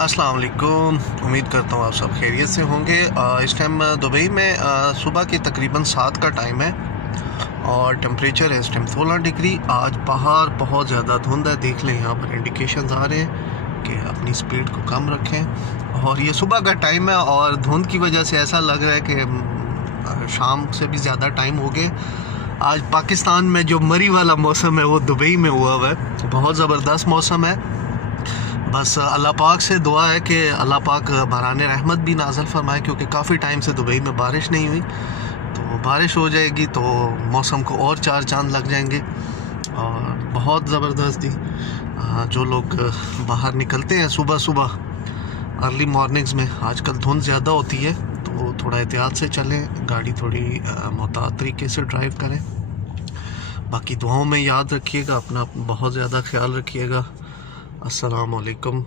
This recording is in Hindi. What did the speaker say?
अस्सलाम वालेकुम। उम्मीद करता हूँ आप सब खैरियत से होंगे। इस टाइम दुबई में सुबह के तकरीबन 7 का टाइम है और टेम्परेचर है इस टाइम 16 डिग्री। आज बाहर बहुत ज़्यादा धुंध है, देख लें यहाँ पर इंडिकेशंस आ रहे हैं कि अपनी स्पीड को कम रखें। और ये सुबह का टाइम है और धुंध की वजह से ऐसा लग रहा है कि शाम से भी ज़्यादा टाइम हो गए। आज पाकिस्तान में जो मरी वाला मौसम है वो दुबई में हुआ है। बहुत ज़बरदस्त मौसम है। बस अल्लाह पाक से दुआ है कि अल्लाह पाक बराने रहमत भी नाज़िल फरमाए, क्योंकि काफ़ी टाइम से दुबई में बारिश नहीं हुई। तो बारिश हो जाएगी तो मौसम को और चार चांद लग जाएंगे और बहुत ज़बरदस्त थी। जो लोग बाहर निकलते हैं सुबह सुबह अर्ली मॉर्निंग्स में, आजकल धुंध ज़्यादा होती है तो थोड़ा एहतियात से चलें, गाड़ी थोड़ी मोहतात तरीके से ड्राइव करें। बाकी दुआओं में याद रखिएगा, अपना बहुत ज़्यादा ख्याल रखिएगा। अस्सलाम वालेकुम।